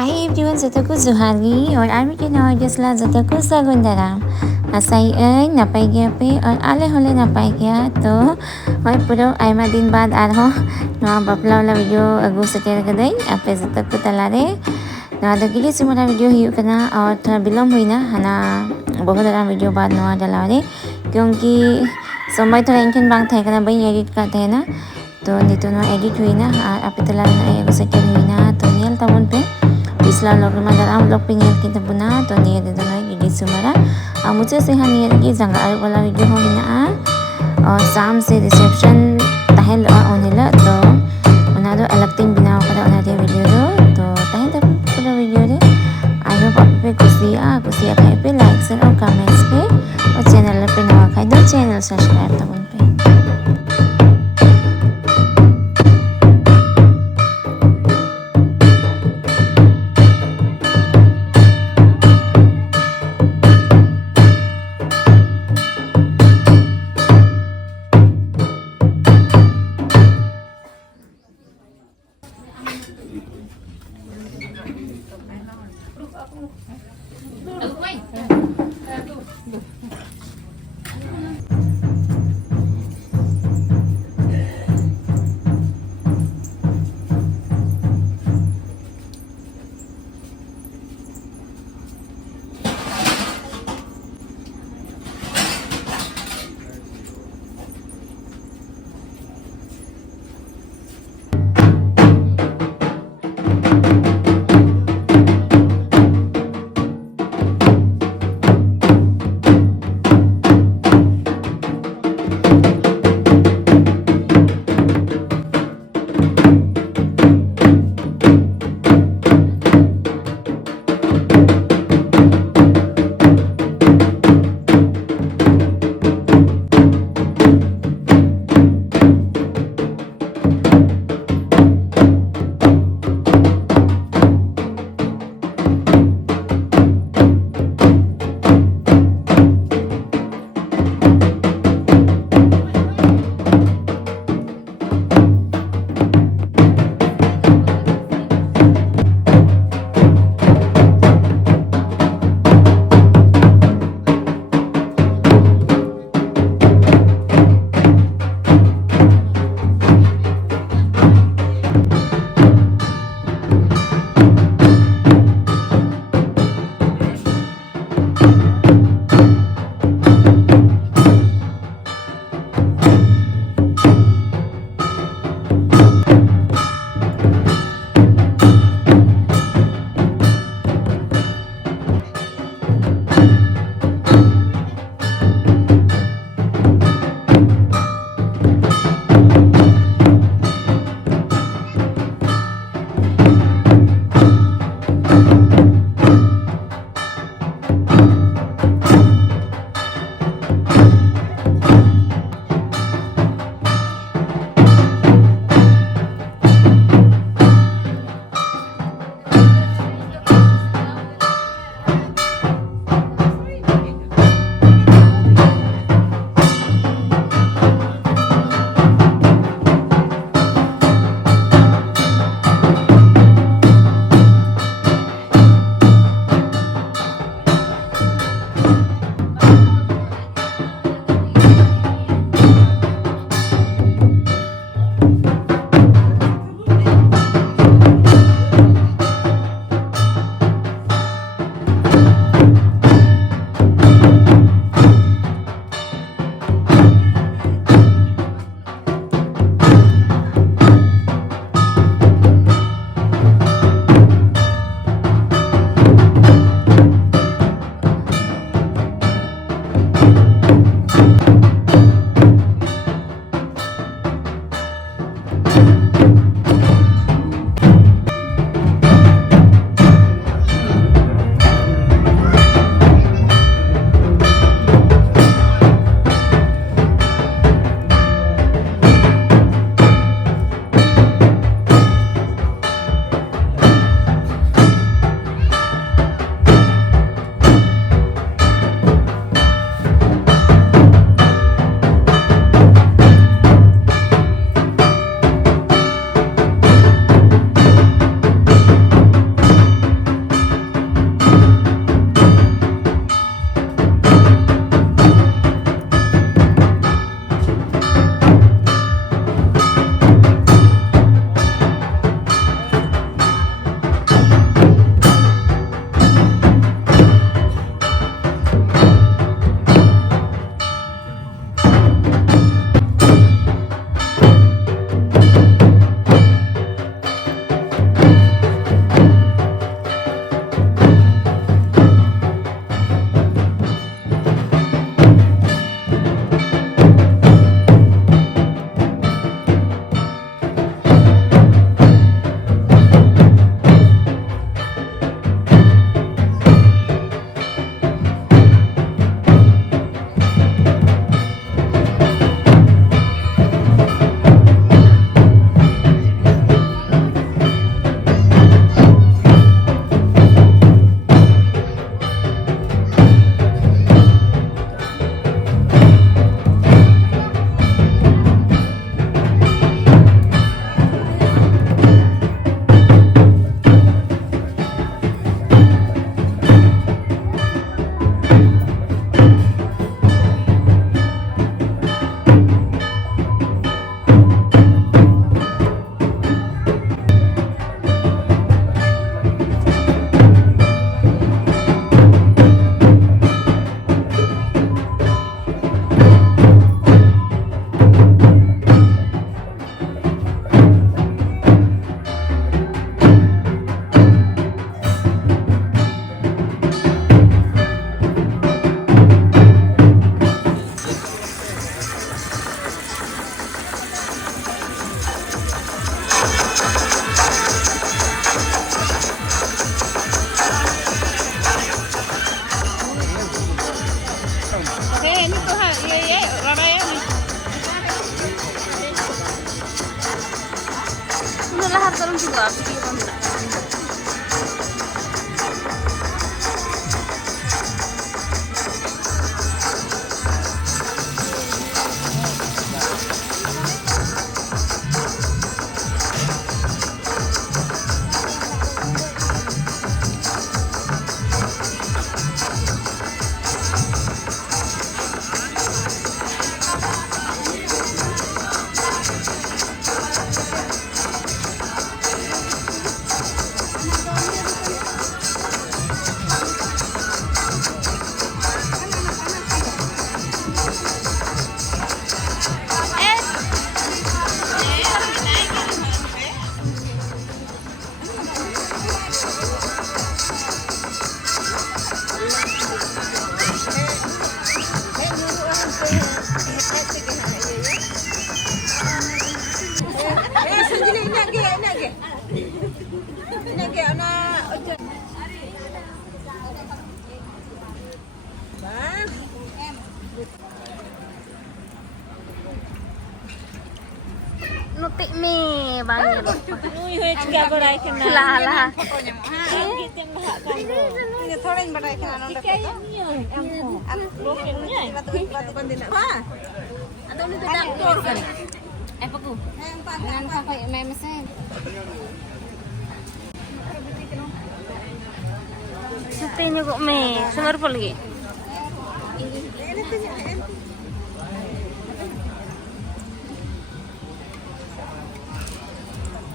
Hai everyone, Zataku Zuhari और army के नवा जसला Zataku Sagun daram. Asai napai gaya pe और आले होले napai gaya तो होय पुरो आयमा दिन बाद आरहो नवा बपला वाला वीडियो अगु सेटेर कदई आपे Zataku तलारे नवा दगिले सिमरा वीडियो हियो कना और थोड़ा विलम्ब हुई ना हना बहुत आराम वीडियो बाद नवा डलारे क्योंकि समय थोड़ा इनकन बांग थे कना भाई एडिट करते हैं ना तो नितो ना एडिट हुई ना आपे तलारे ना अगु सेटेर हुई ना तो nil तबन pay Isla log dalam log pingin kita buna to niya dito na gigi sumara मुझे से हाँ नियर की जंगाल वाला वीडियो हो ना और शाम से रिसेप्शन तहल ओनेला तो उन्हें तो अलग टीम बिना होकर उन्हें वीडियो तो तहल तब पूरा वीडियो रे आई होप आप पे कुछ खाए पे लाइक शेयर और कमेंट्स पे और चैनल पे नवा खाए तो चैनल सब्सक्राइब तब उन पे Nutik mie bang. Ui juga berai kena. Lah. Kita bahak kan. Ini थोड़ा ही बढ़ाई खाना नंबर पे Atau lu tidak keluar kan? Paku. Jangan sampai memesan. Sutenya kok mie, sumber apa lagi?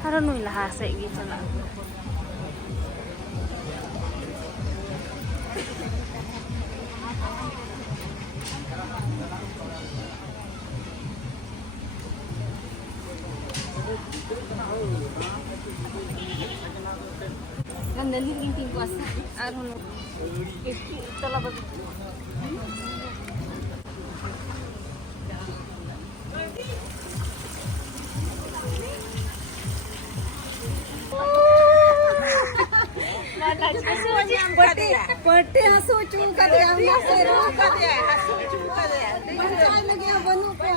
Harus nulah hasil gitu lah. Ganda nih rinting kuasa. Aduh, itu lah betul. पट्टे हंसो चूका दे हमने से Roca दे हंसो चूका दे पंचायत लगे बनू पे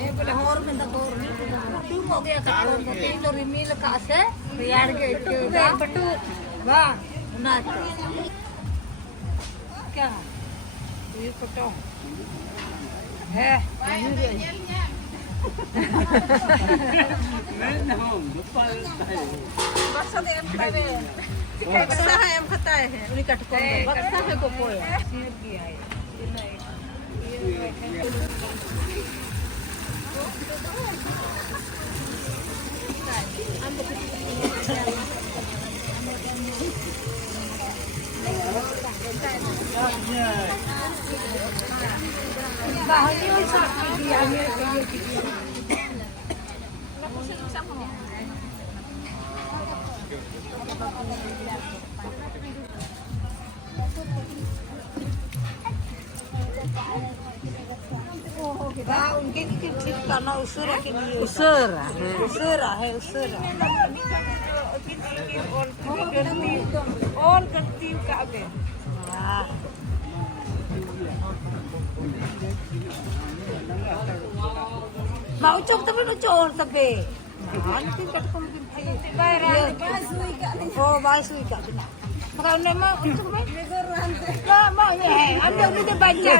Ini boleh horor minta horor. Tu mau dia tak horor, tapi itu rimi lekas biar gitu. Betul. Wah, benar. क्या? ये फोटो है नहीं रे बक्सा दे एम खावे बक्सा है एम खाता है उन्हीं कट को बक्सा है को कोई शेयर किया है उनके करना उसरा के लिए उसरा है और करती हूँ काबे mau cok tapi lu cor tapi nanti kat kompetensi oh baisui kak benar bukan memang untuk lah mau ya ambil udah baca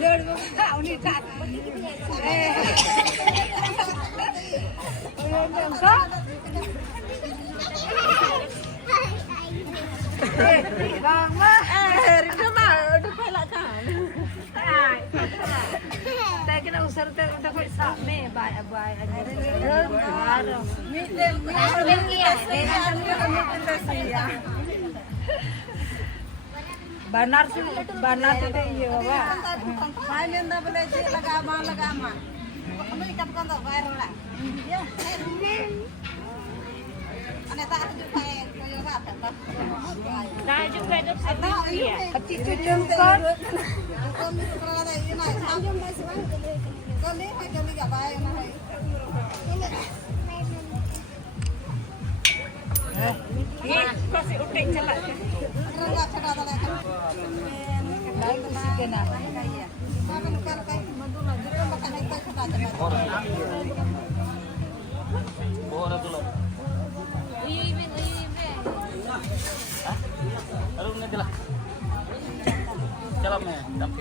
lor ini tak Mama, Rina mah udah pelak kan? Saya kena usir udah kau same, bye. Banar tu ये बाबा. Saya minta boleh je lagama. Kamu ikat kan tak viral lah. Ane tak ada juga yang koyo kata tak. Nah juga ada satu ya. Hati cucum kan. Kami kalau ada ini nak sampai masih mana kali. Kali hai kali enggak baik nah hai. Pasti utek celak. Enggak cakap tak kan. Baik mesti kena. Mana kalau kayak mandu lah jadi makan itu cakap. Ora dulu. Iya. Aduh nanti lah. Jalan ya, tapi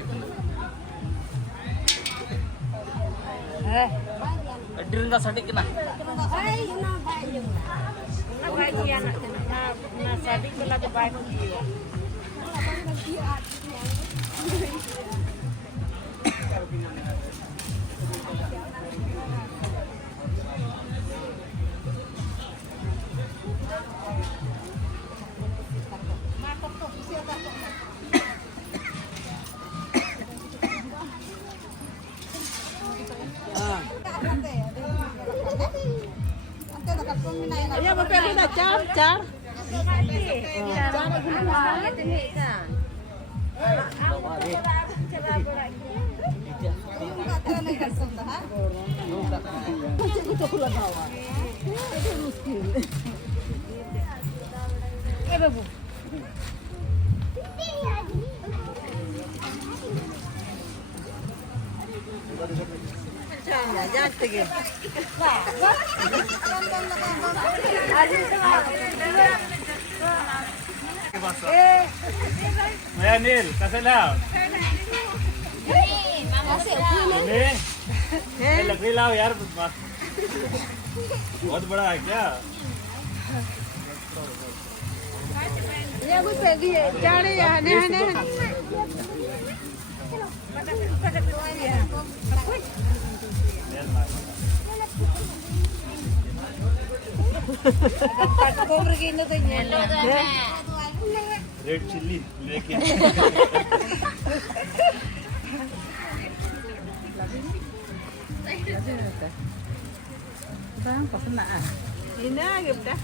Dir nggak sadik kena. Bagian na sadik pula tu baik dia. Iya, bapak udah car. Ya Nil, kasih lah. Ini लकड़ी लाओ यार बस बहुत बड़ा है क्या red chilli लेके Ini aja udah.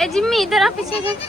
ए जिम्मी इधर आ पीछे देख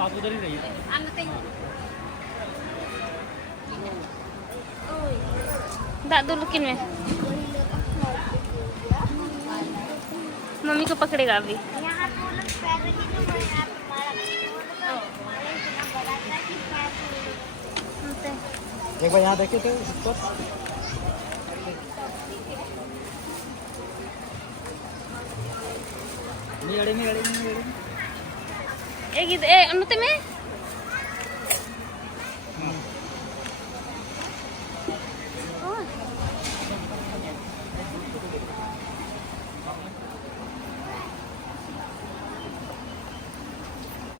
आप उधर ही रहिए। दाद दो लुकिन में मम्मी को पकड़ेगा अभी। एक बार यहाँ देखे थे ऊपर। नहीं अड़े नहीं अड़े नहीं अड़े। एक अनुते में